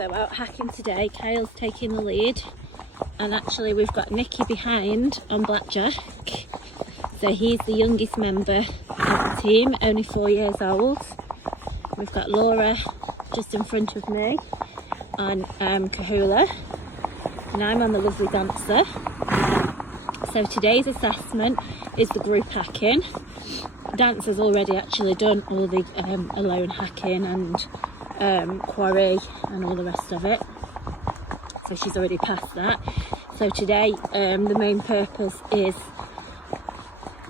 So out hacking today, Kyle's taking the lead, and actually we've got Nicky behind on Blackjack. So he's the youngest member of the team, only 4 years old. We've got Laura just in front of me on Kahula, and I'm on the lovely Dancer. So today's assessment is the group hacking. Dancer's already actually done all the alone hacking and quarry and all the rest of it, so she's already passed that. So today the main purpose is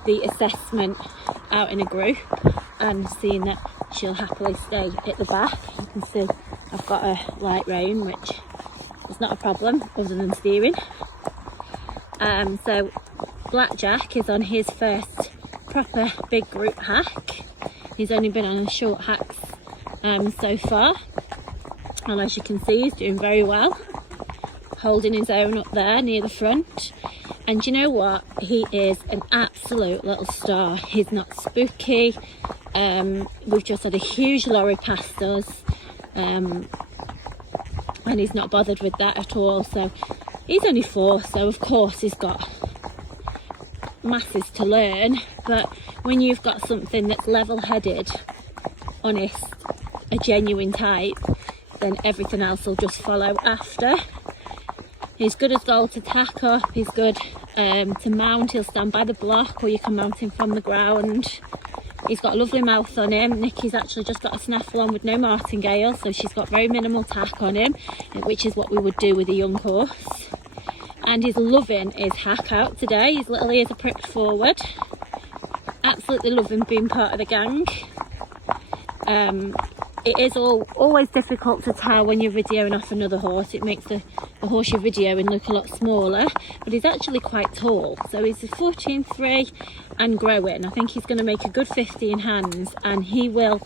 the assessment out in a group and seeing that she'll happily stay at the back. You can see I've got a light rein, which is not a problem other than steering. So Blackjack is on his first proper big group hack. He's only been on short hacks so far, and as you can see he's doing very well, holding his own up there near the front. And you know what, he is an absolute little star. He's not spooky. We've just had a huge lorry past us, and he's not bothered with that at all. So he's only 4, so of course he's got masses to learn, but when you've got something that's level-headed, honest, a genuine type, then everything else will just follow after. He's good as gold to tack up, he's good to mount. He'll stand by the block, or you can mount him from the ground. He's got a lovely mouth on him. Nicky's actually just got a snaffle on with no martingale, so she's got very minimal tack on him, which is what we would do with a young horse. And he's loving his hack out today. His little ears are pricked forward. Absolutely loving being part of the gang. It is always difficult to tell when you're videoing off another horse. It makes the horse you're videoing look a lot smaller, but he's actually quite tall. So he's a 14.3 and growing. I think he's going to make a good 15 hands, and he will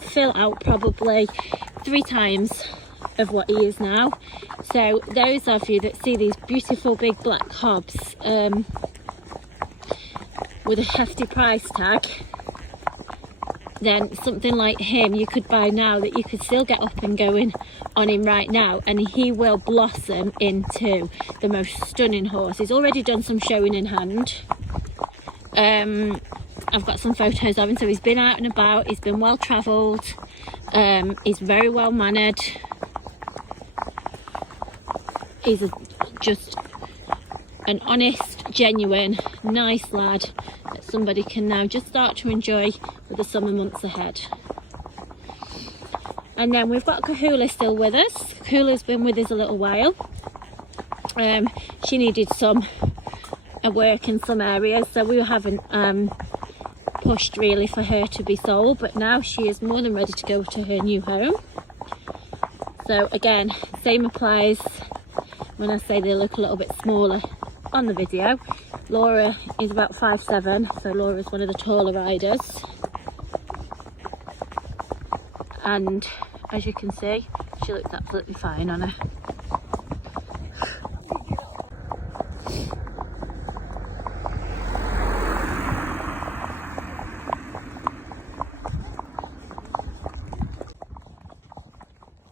fill out probably 3 times of what he is now. So those of you that see these beautiful big black cobs with a hefty price tag, then something like him you could buy now, that you could still get up and going on him right now, and he will blossom into the most stunning horse. He's already done some showing in hand. I've got some photos of him. So he's been out and about, he's been well travelled, he's very well mannered. He's just an honest, genuine, nice lad that somebody can now just start to enjoy for the summer months ahead. And then we've got Kahula still with us. Kahula's been with us a little while. She needed some work in some areas, so we haven't pushed really for her to be sold, but now she is more than ready to go to her new home. So again, same applies when I say they look a little bit smaller on the video. Laura is about 5'7", so Laura is one of the taller riders, and as you can see, she looks absolutely fine on her.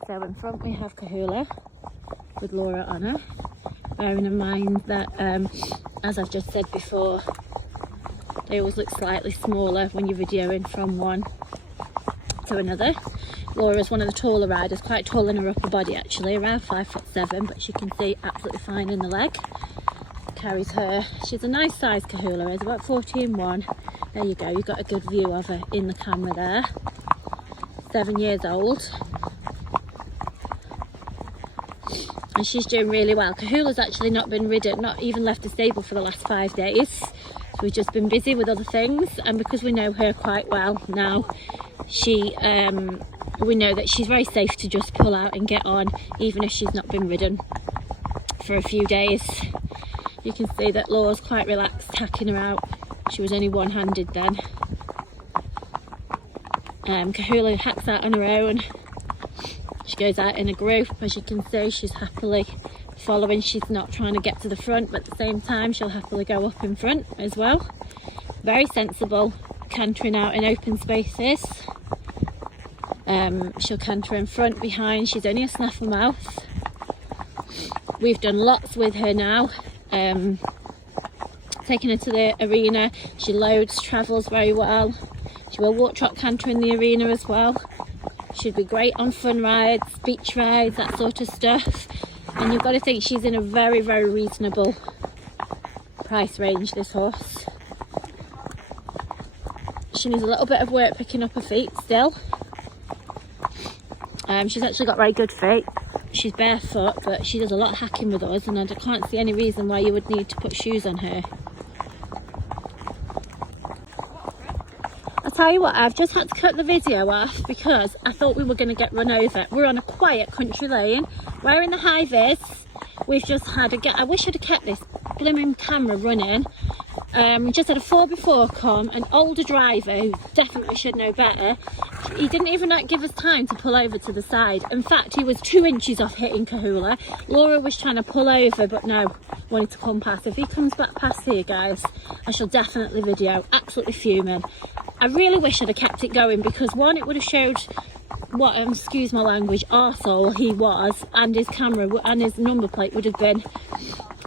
So in front we have Kahula with Laura on her, bearing in mind that as I've just said before, they always look slightly smaller when you're videoing from one to another. Laura's one of the taller riders, quite tall in her upper body actually, around 5'7", but she can see absolutely fine in the leg. Carries her, she's a nice size Kahula, is about 14.1. There you go, you've got a good view of her in the camera there. 7 years old. And she's doing really well. Kahula's actually not been ridden, not even left the stable for the last 5 days. So we've just been busy with other things, and because we know her quite well now, we know that she's very safe to just pull out and get on, even if she's not been ridden for a few days. You can see that Laura's quite relaxed, hacking her out. She was only one-handed then. Kahula hacks out on her own. She goes out in a group, as you can see. She's happily following. She's not trying to get to the front, but at the same time she'll happily go up in front as well. Very sensible, cantering out in open spaces. She'll canter in front, behind. She's only a snaffle mouth. We've done lots with her now. Taking her to the arena. She loads, travels very well. She will walk, trot, canter in the arena as well. She'd be great on fun rides, beach rides, that sort of stuff. And you've got to think she's in a very, very reasonable price range, this horse. She needs a little bit of work picking up her feet still. She's actually got very good feet. She's barefoot, but she does a lot of hacking with us, and I can't see any reason why you would need to put shoes on her. I'll tell you what, I've just had to cut the video off because I thought we were going to get run over. We're on a quiet country lane. We're in the high vis. We've just had I wish I'd have kept this blooming camera running. We just had a 4x4 come, an older driver who definitely should know better. He didn't even give us time to pull over to the side. In fact, he was 2 inches off hitting Kahula. Laura was trying to pull over, but no, wanted to come past. If he comes back past here, guys, I shall definitely video. Absolutely fuming. I really wish I'd have kept it going because one, it would have showed what, excuse my language, arsehole he was, and his camera and his number plate would have been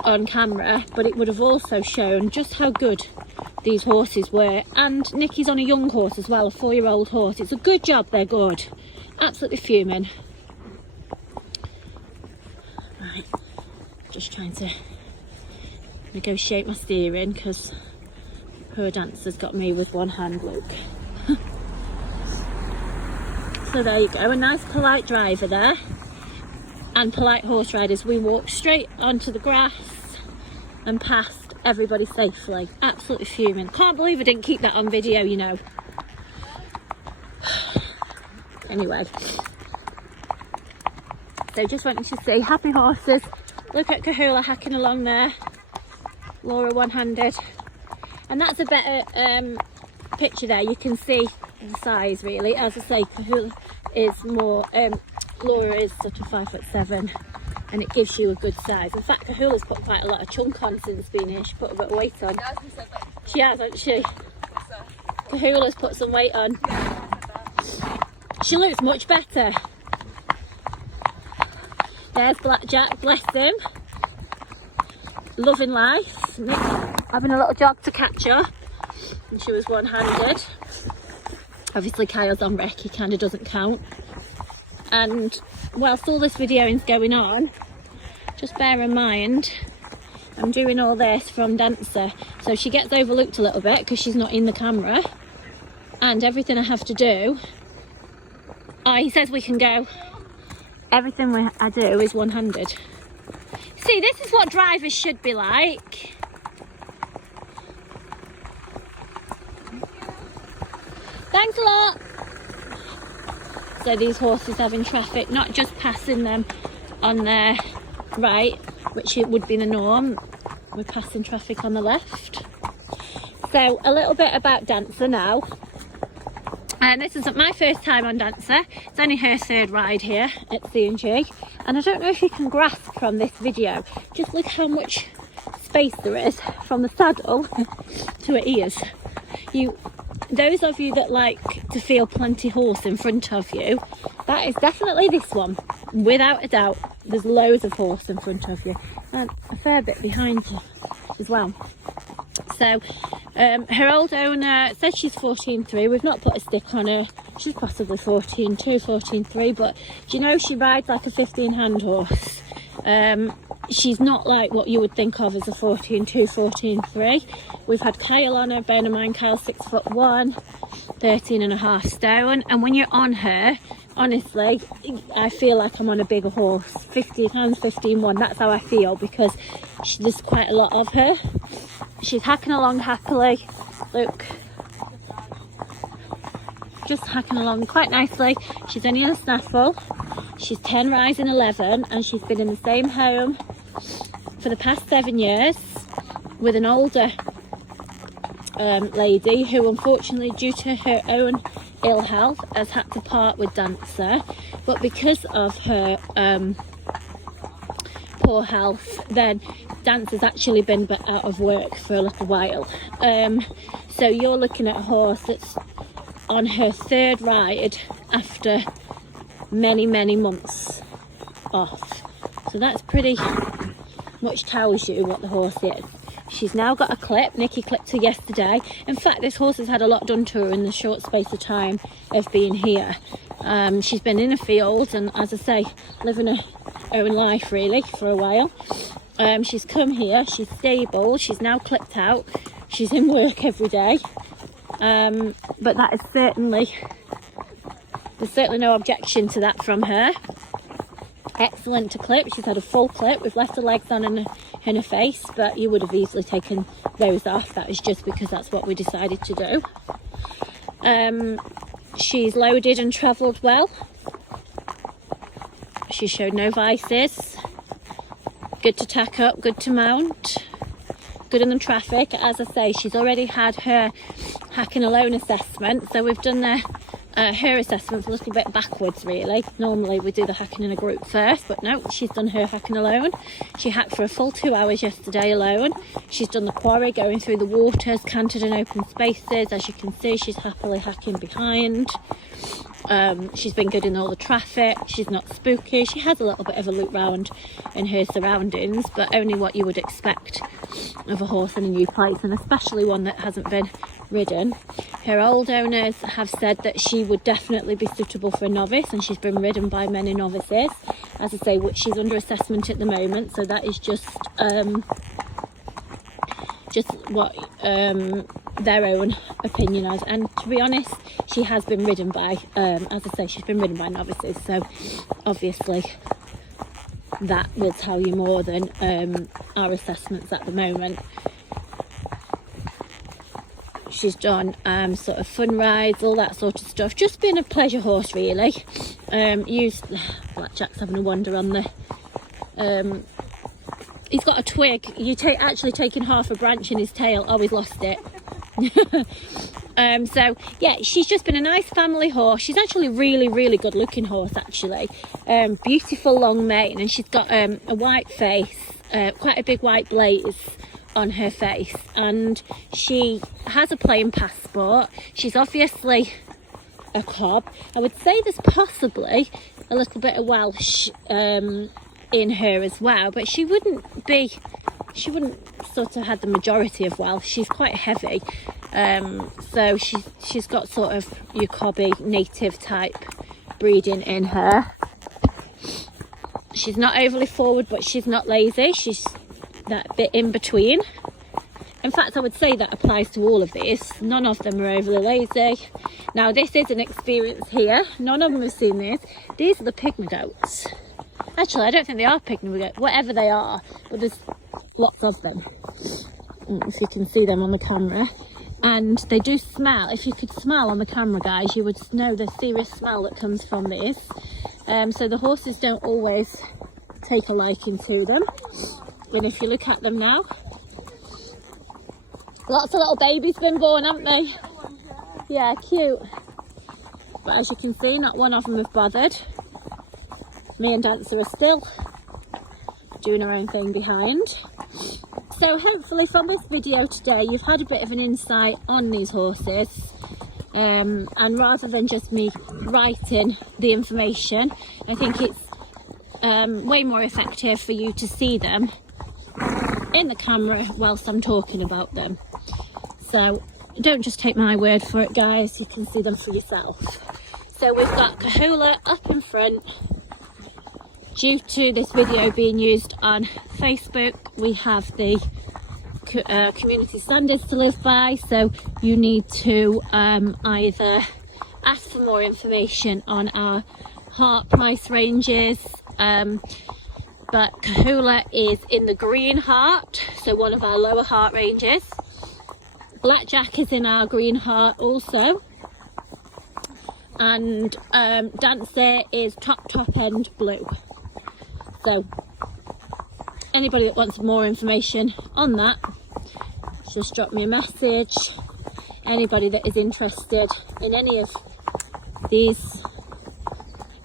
on camera, but it would have also shown just how good these horses were. And Nikki's on a young horse as well, a 4-year-old horse. It's a good job they're good. Absolutely fuming. Right, just trying to negotiate my steering because her dancer's got me with one hand, look. So there you go, a nice polite driver there, and polite horse riders. We walked straight onto the grass and past everybody safely. Absolutely fuming. Can't believe I didn't keep that on video, you know. Anyway, so just wanted to see happy horses. Look at Kahula hacking along there, Laura one-handed, and that's a better picture there. You can see the size really. As I say, Kahula is more, Laura is sort of 5'7", and it gives you a good size. In fact, Kahula's put quite a lot of chunk on since being here. She put a bit of weight on. She has, hasn't she? Kahula's put some weight on. She looks much better. There's Blackjack, bless him. Loving life. Nick having a little jog to catch her. And she was one-handed. Obviously Kyle's on wreck, he kind of doesn't count. And whilst all this videoing's going on, just bear in mind I'm doing all this from Dancer, so she gets overlooked a little bit because she's not in the camera, and everything I have to do, he says we can go, everything I do is one-handed. See, this is what drivers should be like. Thanks a lot. So these horses having traffic, not just passing them on their right, which it would be the norm. We're passing traffic on the left. So a little bit about Dancer now. And this isn't my first time on Dancer. It's only her 3rd ride here at CnG. And I don't know if you can grasp from this video, just look how much space there is from the saddle to her ears. Those of you that like to feel plenty horse in front of you, that is definitely this one, without a doubt. There's loads of horse in front of you and a fair bit behind you as well. So her old owner says she's 14.3. We've not put a stick on her. She's possibly 14.2, 14.3, but do you know, she rides like a 15-hand horse. She's not like what you would think of as a 14.2, 14.3. We've had Kyle on her, bearing in mind Kyle's 6'1", 13.5 stone, and when you're on her, honestly, I feel like I'm on a bigger horse. 15 hands, 15.1, that's how I feel, because there's quite a lot of her. She's hacking along happily. Look, just hacking along quite nicely. She's only on a snaffle. She's 10 rising 11, and she's been in the same home for the past 7 years with an older lady who, unfortunately, due to her own ill health, has had to part with Dancer. But because of her poor health, then Dancer's actually been out of work for a little while. So you're looking at a horse that's on her 3rd ride after many months off. So that's pretty much tells you what the horse is. She's now got a clip. Nikki clipped her yesterday. In fact, this horse has had a lot done to her in the short space of time of being here. She's been in a field and, as I say, living her own life really for a while. She's come here, she's stable, she's now clipped out, she's in work every day. But that is certainly, there's certainly no objection to that from her. Excellent to clip. She's had a full clip. We've left her legs on and her face, but you would have easily taken those off. That is just because that's what we decided to do. She's loaded and travelled well. She showed no vices. Good to tack up, good to mount, good in the traffic. As I say, she's already had her hacking alone assessment, so we've done her assessment a little bit backwards really. Normally we do the hacking in a group first, but no, she's done her hacking alone. She hacked for a full 2 hours yesterday alone. She's done the quarry, going through the waters, cantered in open spaces. As you can see, she's happily hacking behind. She's been good in all the traffic. She's not spooky. She has a little bit of a loop round in her surroundings, but only what you would expect of a horse in a new place, and especially one that hasn't been ridden. Her old owners have said that she would definitely be suitable for a novice, and she's been ridden by many novices. As I say, which she's under assessment at the moment, so that is just what their own opinion is. And to be honest, she has been ridden by, as I say, she's been ridden by novices, so obviously that will tell you more than our assessments at the moment. She's done sort of fun rides, all that sort of stuff, just been a pleasure horse really. Blackjack's having a wander on the he's got a twig. Actually taking half a branch in his tail. Oh, he's lost it. So yeah, she's just been a nice family horse. She's actually a really good looking horse actually. Beautiful long mane, and she's got a white face, quite a big white blaze on her face, and she has a plain passport. She's obviously a cob. I would say there's possibly a little bit of Welsh in her as well, but she wouldn't sort of had the majority of Welsh. She's quite heavy, so she's got sort of your cobby native type breeding in her. She's not overly forward, but she's not lazy. She's that bit in between. In fact, I would say that applies to all of these. None of them are overly lazy. Now this is an experience here. None of them have seen this. These are the pygmy goats. Actually, I don't think they are pygmy goats, whatever they are, but there's lots of them. If you can see them on the camera. And they do smell. If you could smell on the camera, guys, you would know the serious smell that comes from this. So the horses don't always take a liking to them. And if you look at them now, lots of little babies been born, haven't they? Yeah, cute. But as you can see, not one of them have bothered. Me and Dancer are still doing our own thing behind. So hopefully from this video today you've had a bit of an insight on these horses, and rather than just me writing the information, I think it's way more effective for you to see them in the camera whilst I'm talking about them. So don't just take my word for it, guys, you can see them for yourself. So we've got Kahula up in front. Due to this video being used on Facebook, we have the community standards to live by, so you need to either ask for more information on our heart price ranges, but Kahula is in the green heart, so one of our lower heart ranges. Blackjack is in our green heart also, and Dancer is top end blue. So anybody that wants more information on that, just drop me a message. Anybody that is interested in any of these,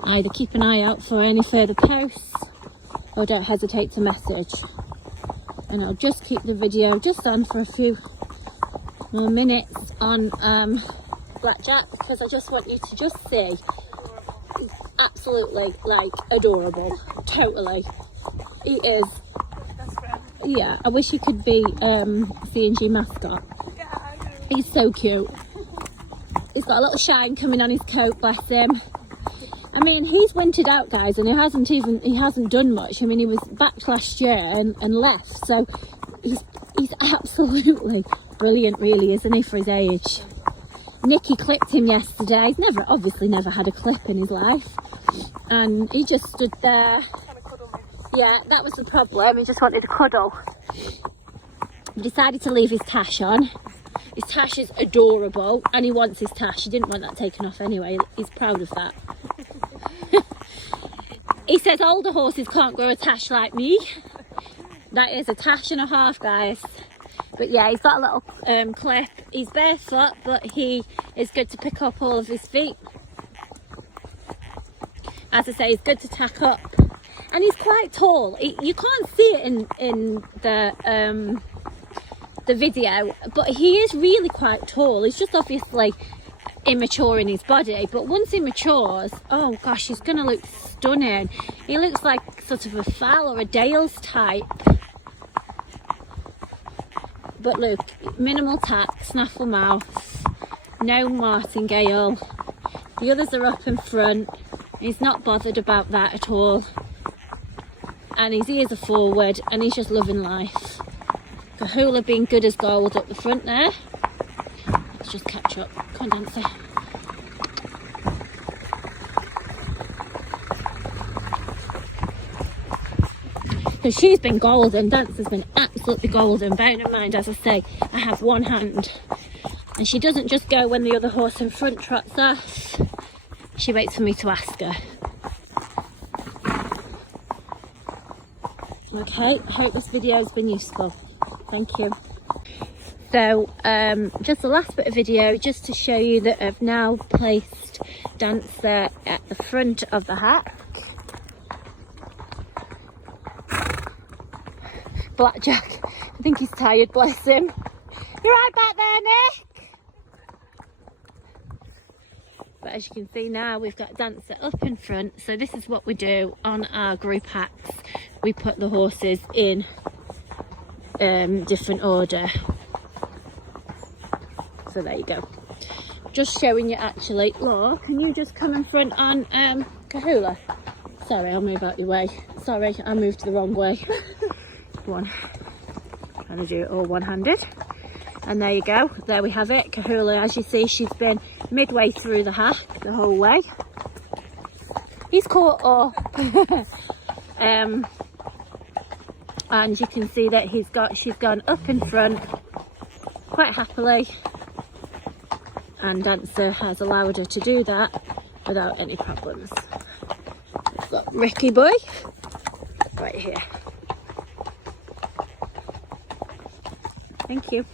either keep an eye out for any further posts or don't hesitate to message. And I'll just keep the video just on for a few more minutes on Blackjack, because I just want you to just see absolutely like adorable. Totally. He is. Yeah, I wish he could be CnG mascot. He's so cute. He's got a little shine coming on his coat, bless him. I mean, he's wintered out, guys, and he hasn't done much. I mean, he was back last year and left, so he's absolutely brilliant, really, isn't he, for his age? Nikki clipped him yesterday. He's obviously never had a clip in his life, and he just stood there. Yeah, that was the problem. He just wanted a cuddle. He decided to leave his tash on. His tash is adorable, and he wants his tash. He didn't want that taken off anyway. He's proud of that. He says older horses can't grow a tash like me. That is a tash and a half, guys. But yeah, he's got a little clip. He's barefoot, but he is good to pick up all of his feet. As I say, he's good to tack up. And he's quite tall. You can't see it in the video, but he is really quite tall. He's just obviously immature in his body, but once he matures, oh gosh, he's gonna look stunning. He looks like sort of a Fal or a Dales type. But look, minimal tack, snaffle mouth, no martingale. The others are up in front. He's not bothered about that at all. And his ears are forward, and he's just loving life. Kahula being good as gold up the front there. Let's just catch up. Come on, Dancer. Because she's been golden. Dancer's been absolutely golden. Bearing in mind, as I say, I have one hand. And she doesn't just go when the other horse in front trots off. She waits for me to ask her. Okay, I hope this video has been useful. Thank you. So, just the last bit of video, just to show you that I've now placed Dancer at the front of the hack. Blackjack, I think he's tired, bless him. You're right back there, Nick. But as you can see now, we've got Dancer up in front. So this is what we do on our group hacks. We put the horses in different order. So there you go. Just showing you actually. Laura, can you just come in front on Kahula? Sorry, I'll move out your way. Sorry, I moved the wrong way. One. Trying to do it all one-handed. And there you go. There we have it. Kahula, as you see, she's been midway through the hack the whole way. He's caught up. And you can see that she's gone up in front quite happily, and Dancer has allowed her to do that without any problems. We've got Ricky boy right here. Thank you.